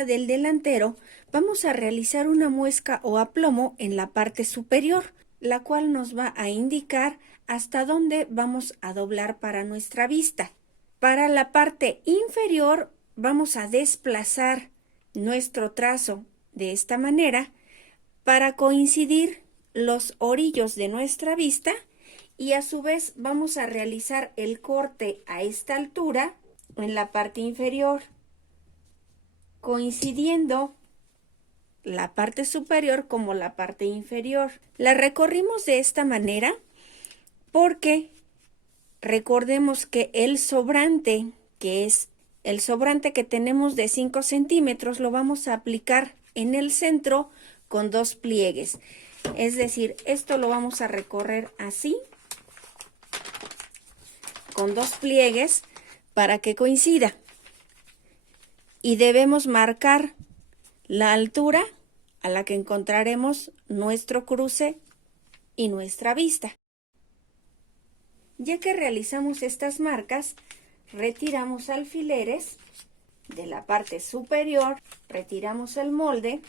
pieza del delantero, vamos a realizar una muesca o aplomo en la parte superior, la cual nos va a indicar hasta dónde vamos a doblar para nuestra vista. Para la parte inferior vamos a desplazar nuestro trazo de esta manera para coincidir los orillos de nuestra vista y a su vez vamos a realizar el corte a esta altura en la parte inferior, coincidiendo la parte superior como la parte inferior. La recorrimos de esta manera porque recordemos que el sobrante, que es el sobrante que tenemos de 5 centímetros, lo vamos a aplicar en el centro con 2 pliegues. Es decir, esto lo vamos a recorrer así, con 2 pliegues para que coincida. Y debemos marcar la altura a la que encontraremos nuestro cruce y nuestra vista. Ya que realizamos estas marcas, retiramos alfileres de la parte superior, retiramos el molde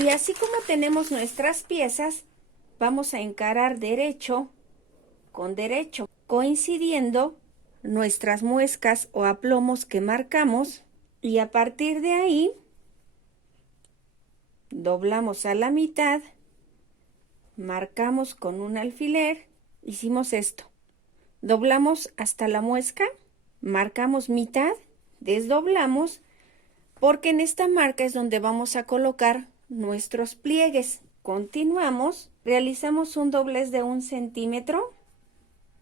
y así como tenemos nuestras piezas, vamos a encarar derecho con derecho, coincidiendo nuestras muescas o aplomos que marcamos, y a partir de ahí doblamos a la mitad, marcamos con un alfiler, hicimos esto, doblamos hasta la muesca, marcamos mitad, desdoblamos, porque en esta marca es donde vamos a colocar nuestros pliegues. Continuamos, realizamos un doblez de 1 centímetro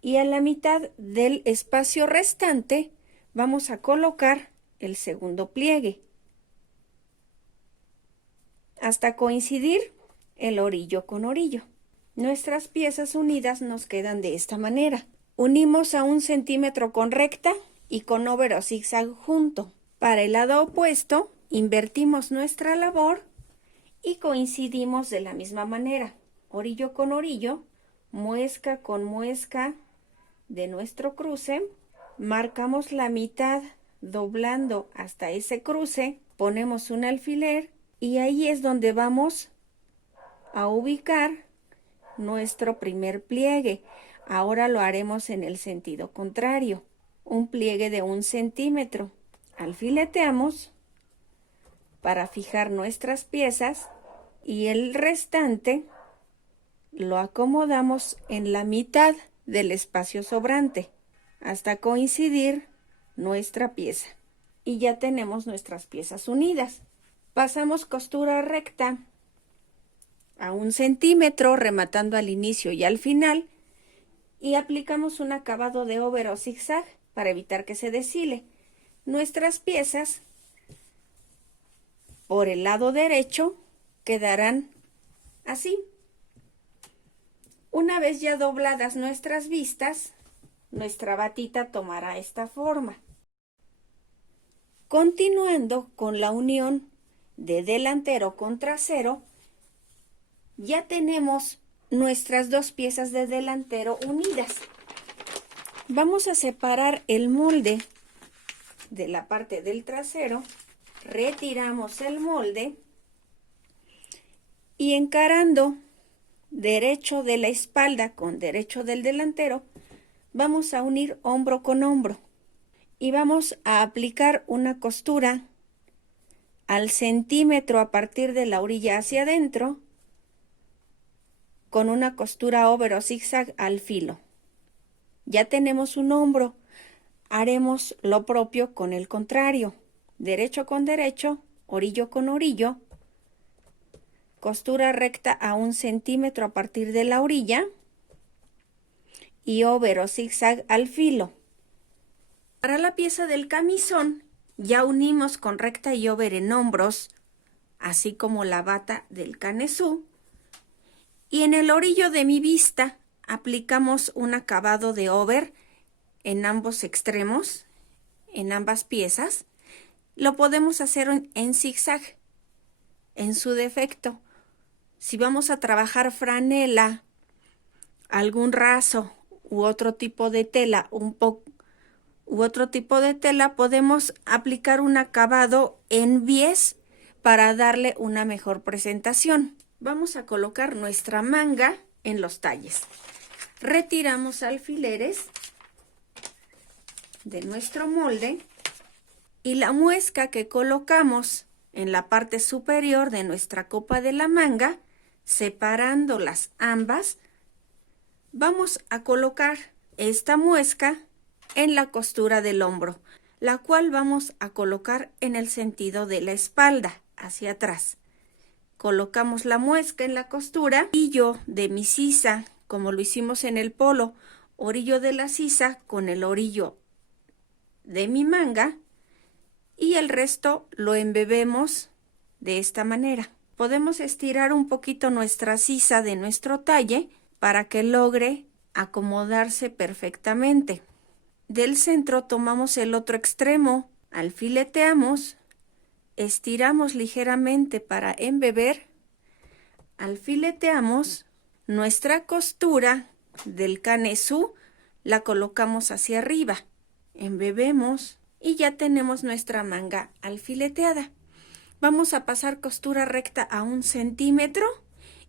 y a la mitad del espacio restante vamos a colocar el segundo pliegue hasta coincidir el orillo con orillo. Nuestras piezas unidas nos quedan de esta manera. Unimos a 1 centímetro con recta y con over o zigzag junto. Para el lado opuesto, invertimos nuestra labor y coincidimos de la misma manera. Orillo con orillo, muesca con muesca de nuestro cruce, marcamos la mitad doblando hasta ese cruce, ponemos un alfiler y ahí es donde vamos a ubicar nuestro primer pliegue. Ahora lo haremos en el sentido contrario, un pliegue de 1 centímetro. Alfileteamos para fijar nuestras piezas y el restante lo acomodamos en la mitad del espacio sobrante hasta coincidir nuestra pieza y ya tenemos nuestras piezas unidas. Pasamos costura recta a 1 centímetro, rematando al inicio y al final, y aplicamos un acabado de over o zigzag para evitar que se deshile. Nuestras piezas por el lado derecho quedarán así. Una vez ya dobladas nuestras vistas, nuestra batita tomará esta forma. Continuando con la unión de delantero con trasero, ya tenemos nuestras 2 piezas de delantero unidas. Vamos a separar el molde de la parte del trasero, retiramos el molde y encarando derecho de la espalda con derecho del delantero, vamos a unir hombro con hombro y vamos a aplicar una costura al centímetro a partir de la orilla hacia adentro con una costura over o zigzag al filo. Ya tenemos un hombro, haremos lo propio con el contrario, derecho con derecho, orillo con orillo, costura recta a 1 centímetro a partir de la orilla y over o zigzag al filo. Para la pieza del camisón ya unimos con recta y over en hombros, así como la bata del canesú, y en el orillo de mi vista aplicamos un acabado de over en ambos extremos, en ambas piezas. Lo podemos hacer en zigzag, en su defecto. Si vamos a trabajar franela, algún raso u otro tipo de tela, podemos aplicar un acabado en bies para darle una mejor presentación. Vamos a colocar nuestra manga en los talles. Retiramos alfileres de nuestro molde y la muesca que colocamos en la parte superior de nuestra copa de la manga, separándolas ambas, vamos a colocar esta muesca en la costura del hombro, la cual vamos a colocar en el sentido de la espalda, hacia atrás. Colocamos la muesca en la costura, orillo de mi sisa, como lo hicimos en el polo, orillo de la sisa con el orillo de mi manga, y el resto lo embebemos de esta manera. Podemos estirar un poquito nuestra sisa de nuestro talle para que logre acomodarse perfectamente. Del centro tomamos el otro extremo, alfileteamos, estiramos ligeramente para embeber, alfileteamos, nuestra costura del canesú la colocamos hacia arriba, embebemos y ya tenemos nuestra manga alfileteada. Vamos a pasar costura recta a 1 centímetro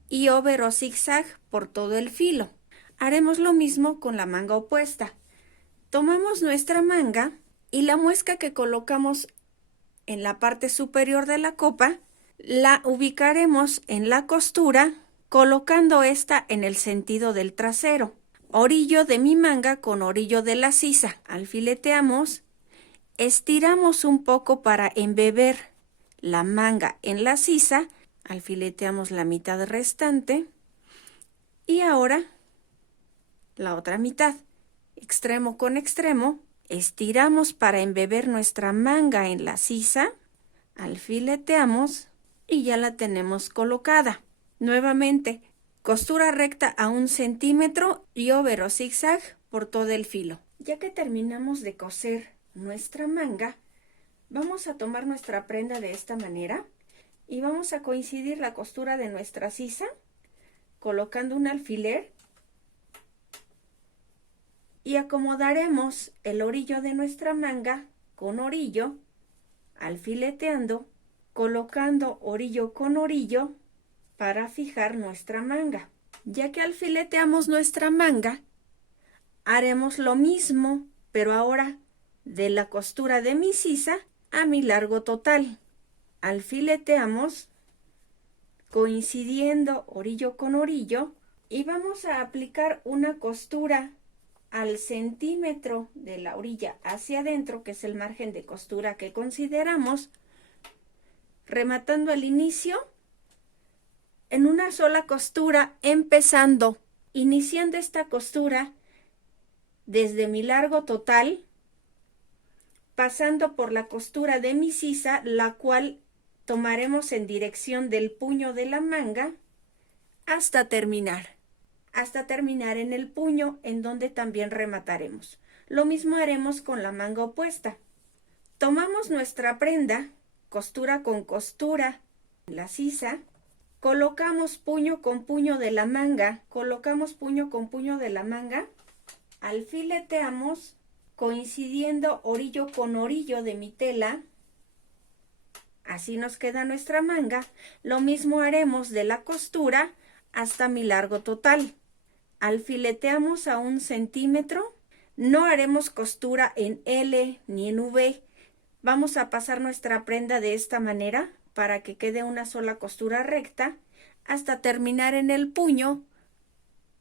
y over o zigzag por todo el filo. Haremos lo mismo con la manga opuesta. Tomamos nuestra manga y la muesca que colocamos en la parte superior de la copa la ubicaremos en la costura, colocando esta en el sentido del trasero. Orillo de mi manga con orillo de la sisa. Alfileteamos, estiramos un poco para embeber la manga en la sisa, alfileteamos la mitad restante y ahora la otra mitad. Extremo con extremo, estiramos para embeber nuestra manga en la sisa, alfileteamos y ya la tenemos colocada. Nuevamente, costura recta a 1 centímetro y over o zigzag por todo el filo. Ya que terminamos de coser nuestra manga, vamos a tomar nuestra prenda de esta manera y vamos a coincidir la costura de nuestra sisa colocando un alfiler y acomodaremos el orillo de nuestra manga con orillo, alfileteando, colocando orillo con orillo para fijar nuestra manga. Ya que alfileteamos nuestra manga, haremos lo mismo, pero ahora de la costura de mi sisa a mi largo total. Alfileteamos, coincidiendo orillo con orillo, y vamos a aplicar una costura al centímetro de la orilla hacia adentro, que es el margen de costura que consideramos, rematando al inicio en una sola costura, iniciando esta costura desde mi largo total, pasando por la costura de mi sisa, la cual tomaremos en dirección del puño de la manga hasta terminar en el puño, en donde también remataremos. Lo mismo haremos con la manga opuesta. Tomamos nuestra prenda, costura con costura, la sisa, colocamos puño con puño de la manga, alfileteamos, coincidiendo orillo con orillo de mi tela. Así nos queda nuestra manga. Lo mismo haremos de la costura hasta mi largo total. Alfileteamos a 1 centímetro. No haremos costura en L ni en V. Vamos a pasar nuestra prenda de esta manera para que quede una sola costura recta hasta terminar en el puño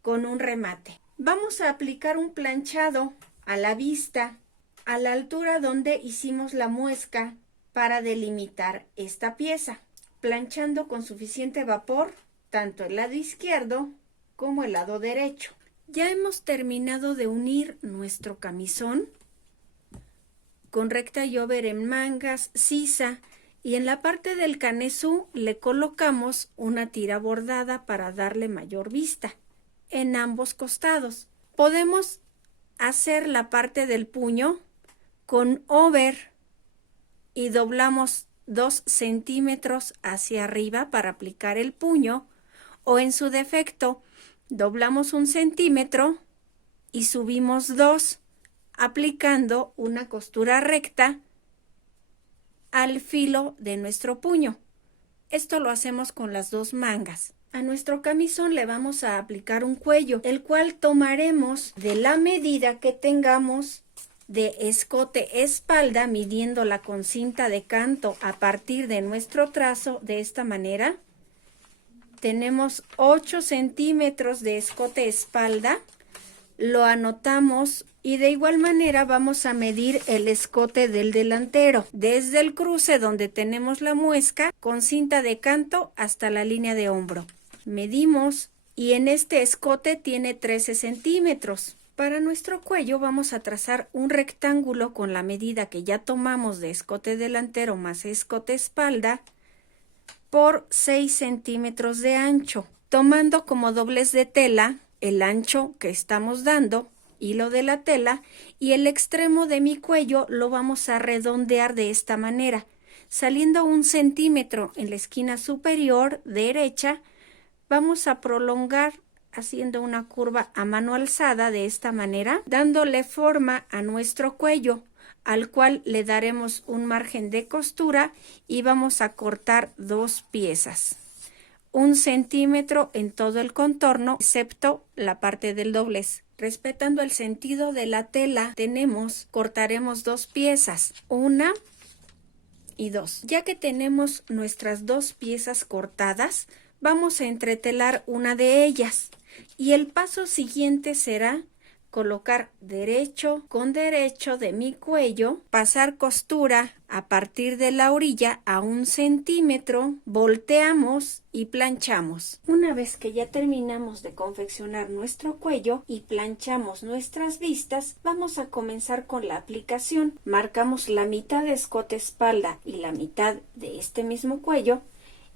con un remate. Vamos a aplicar un planchado a la vista, a la altura donde hicimos la muesca para delimitar esta pieza, planchando con suficiente vapor tanto el lado izquierdo como el lado derecho. Ya hemos terminado de unir nuestro camisón con recta y over en mangas, sisa, y en la parte del canesú le colocamos una tira bordada para darle mayor vista en ambos costados. Podemos hacer la parte del puño con over y doblamos 2 centímetros hacia arriba para aplicar el puño, o en su defecto doblamos 1 centímetro y subimos 2, aplicando una costura recta al filo de nuestro puño. Esto lo hacemos con las dos mangas. A nuestro camisón le vamos a aplicar un cuello, el cual tomaremos de la medida que tengamos de escote espalda, midiéndola con cinta de canto a partir de nuestro trazo de esta manera. Tenemos 8 centímetros de escote espalda, lo anotamos y de igual manera vamos a medir el escote del delantero, desde el cruce donde tenemos la muesca con cinta de canto hasta la línea de hombro. Medimos y en este escote tiene 13 centímetros. Para nuestro cuello vamos a trazar un rectángulo con la medida que ya tomamos de escote delantero más escote espalda por 6 centímetros de ancho, tomando como doblez de tela el ancho que estamos dando, hilo de la tela, y el extremo de mi cuello lo vamos a redondear de esta manera, saliendo 1 centímetro en la esquina superior derecha. Vamos a prolongar haciendo una curva a mano alzada de esta manera, dándole forma a nuestro cuello, al cual le daremos un margen de costura y vamos a cortar 2 piezas. 1 centímetro en todo el contorno, excepto la parte del doblez. Respetando el sentido de la tela, cortaremos 2 piezas, 1 y 2. Ya que tenemos nuestras 2 piezas cortadas, vamos a entretelar una de ellas y el paso siguiente será colocar derecho con derecho de mi cuello, pasar costura a partir de la orilla a 1 centímetro, volteamos y planchamos. Una vez que ya terminamos de confeccionar nuestro cuello y planchamos nuestras vistas, vamos a comenzar con la aplicación. Marcamos la mitad de escote espalda y la mitad de este mismo cuello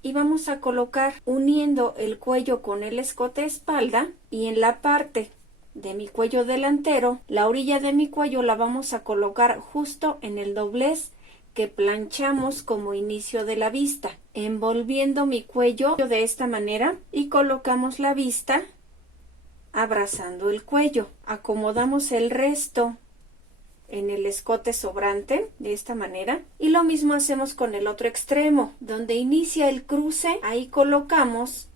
y vamos a colocar uniendo el cuello con el escote espalda, y en la parte de mi cuello delantero, la orilla de mi cuello la vamos a colocar justo en el doblez que planchamos como inicio de la vista, envolviendo mi cuello de esta manera y colocamos la vista abrazando el cuello. Acomodamos el resto en el escote sobrante de esta manera y lo mismo hacemos con el otro extremo. Donde inicia el cruce, ahí colocamos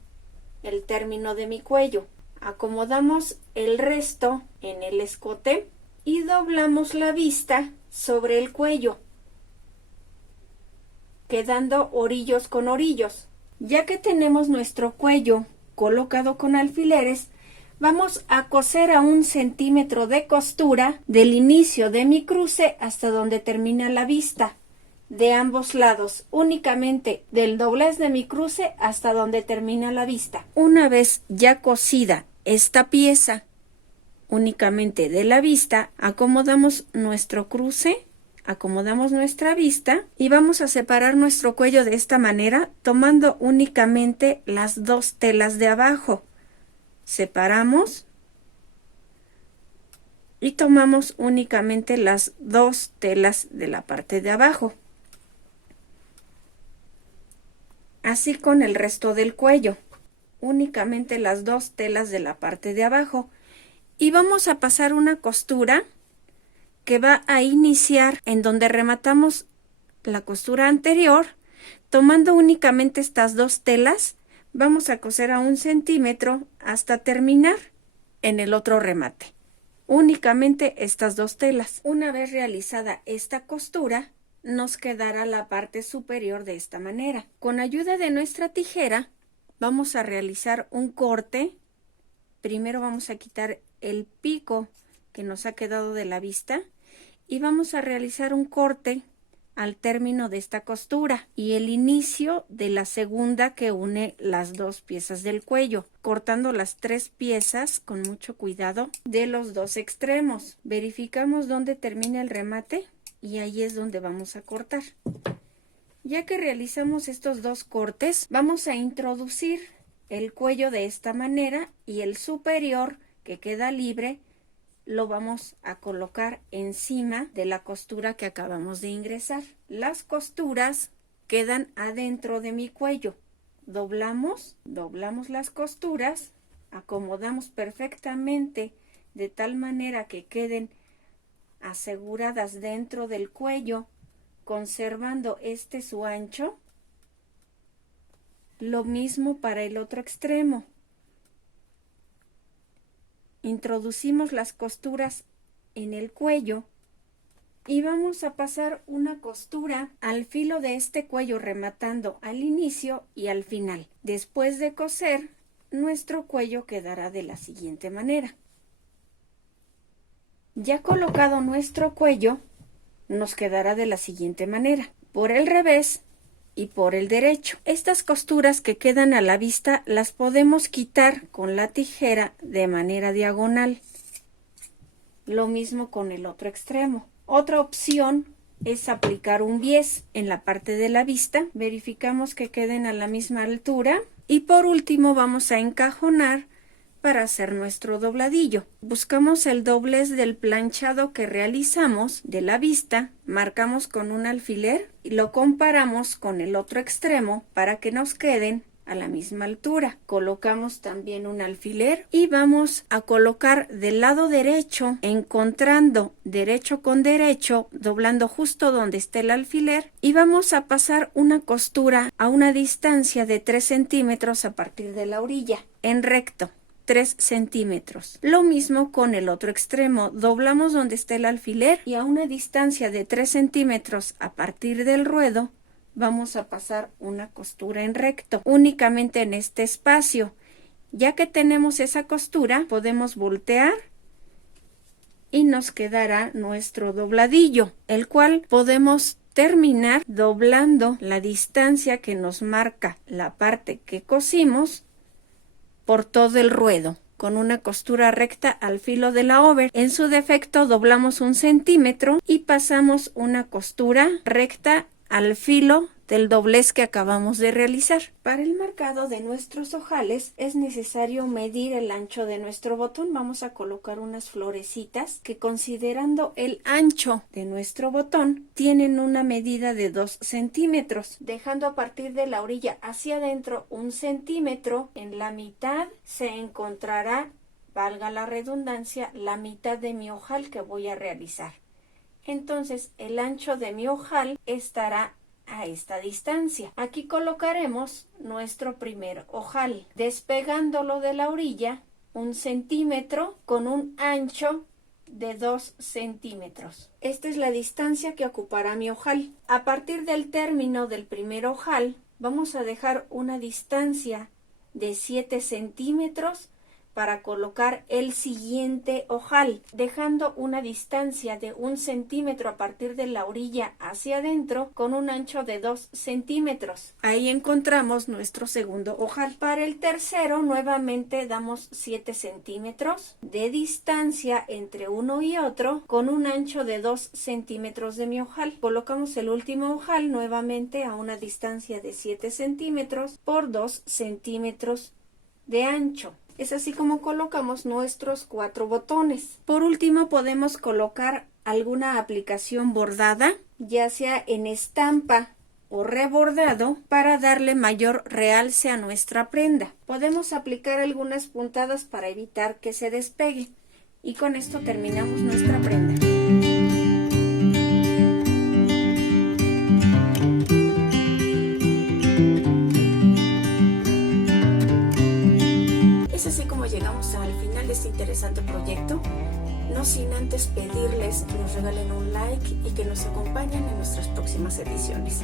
el término de mi cuello. Acomodamos el resto en el escote y doblamos la vista sobre el cuello, quedando orillos con orillos. Ya que tenemos nuestro cuello colocado con alfileres, vamos a coser a 1 centímetro de costura del inicio de mi cruce hasta donde termina la vista, de ambos lados, únicamente del doblez de mi cruce hasta donde termina la vista. Una vez ya cosida esta pieza únicamente de la vista, acomodamos nuestro cruce, acomodamos nuestra vista y vamos a separar nuestro cuello de esta manera, tomando únicamente las 2 telas de abajo. Separamos y tomamos únicamente las 2 telas de la parte de abajo. Así con el resto del cuello, únicamente las 2 telas de la parte de abajo. Y vamos a pasar una costura que va a iniciar en donde rematamos la costura anterior, tomando únicamente estas 2 telas. Vamos a coser a 1 centímetro hasta terminar en el otro remate. Únicamente estas 2 telas. Una vez realizada esta costura, nos quedará la parte superior de esta manera. Con ayuda de nuestra tijera, vamos a realizar un corte. Primero vamos a quitar el pico que nos ha quedado de la vista y vamos a realizar un corte al término de esta costura y el inicio de la segunda que une las 2 piezas del cuello, cortando las 3 piezas con mucho cuidado de los 2 extremos. Verificamos dónde termina el remate y ahí es donde vamos a cortar. Ya que realizamos estos 2 cortes, vamos a introducir el cuello de esta manera y el superior que queda libre lo vamos a colocar encima de la costura que acabamos de ingresar. Las costuras quedan adentro de mi cuello. Doblamos las costuras, acomodamos perfectamente de tal manera que queden aseguradas dentro del cuello, conservando su ancho. Lo mismo para el otro extremo. Introducimos las costuras en el cuello y vamos a pasar una costura al filo de este cuello, rematando al inicio y al final. Después de coser, nuestro cuello quedará de la siguiente manera. Ya colocado nuestro cuello, nos quedará de la siguiente manera, por el revés y por el derecho. Estas costuras que quedan a la vista las podemos quitar con la tijera de manera diagonal. Lo mismo con el otro extremo. Otra opción es aplicar un bies en la parte de la vista. Verificamos que queden a la misma altura. Y por último vamos a encajonar para hacer nuestro dobladillo. Buscamos el doblez del planchado que realizamos de la vista, marcamos con un alfiler y lo comparamos con el otro extremo para que nos queden a la misma altura. Colocamos también un alfiler y vamos a colocar del lado derecho, encontrando derecho con derecho, doblando justo donde esté el alfiler, y vamos a pasar una costura a una distancia de 3 centímetros a partir de la orilla, en recto. 3 centímetros. Lo mismo con el otro extremo. Doblamos donde está el alfiler y a una distancia de 3 centímetros a partir del ruedo vamos a pasar una costura en recto, únicamente en este espacio. Ya que tenemos esa costura, podemos voltear y nos quedará nuestro dobladillo, el cual podemos terminar doblando la distancia que nos marca la parte que cosimos por todo el ruedo, con una costura recta al filo de la over. En su defecto doblamos 1 centímetro y pasamos una costura recta al filo del doblez que acabamos de realizar. Para el marcado de nuestros ojales es necesario medir el ancho de nuestro botón. Vamos a colocar unas florecitas que, considerando el ancho de nuestro botón, tienen una medida de 2 centímetros, dejando a partir de la orilla hacia adentro 1 centímetro. En la mitad se encontrará, valga la redundancia, la mitad de mi ojal que voy a realizar. Entonces el ancho de mi ojal estará a esta distancia. Aquí colocaremos nuestro primer ojal, despegándolo de la orilla 1 centímetro con un ancho de 2 centímetros. Esta es la distancia que ocupará mi ojal. A partir del término del primer ojal vamos a dejar una distancia de 7 centímetros para colocar el siguiente ojal, dejando una distancia de 1 centímetro a partir de la orilla hacia adentro con un ancho de 2 centímetros. Ahí encontramos nuestro segundo ojal. Para el tercero nuevamente damos 7 centímetros de distancia entre uno y otro con un ancho de 2 centímetros de mi ojal. Colocamos el último ojal nuevamente a una distancia de 7 centímetros por 2 centímetros de ancho. Es así como colocamos nuestros 4 botones. Por último, podemos colocar alguna aplicación bordada, ya sea en estampa o rebordado, para darle mayor realce a nuestra prenda. Podemos aplicar algunas puntadas para evitar que se despegue. Y con esto terminamos nuestra prenda. Así como llegamos al final de este interesante proyecto, no sin antes pedirles que nos regalen un like y que nos acompañen en nuestras próximas ediciones.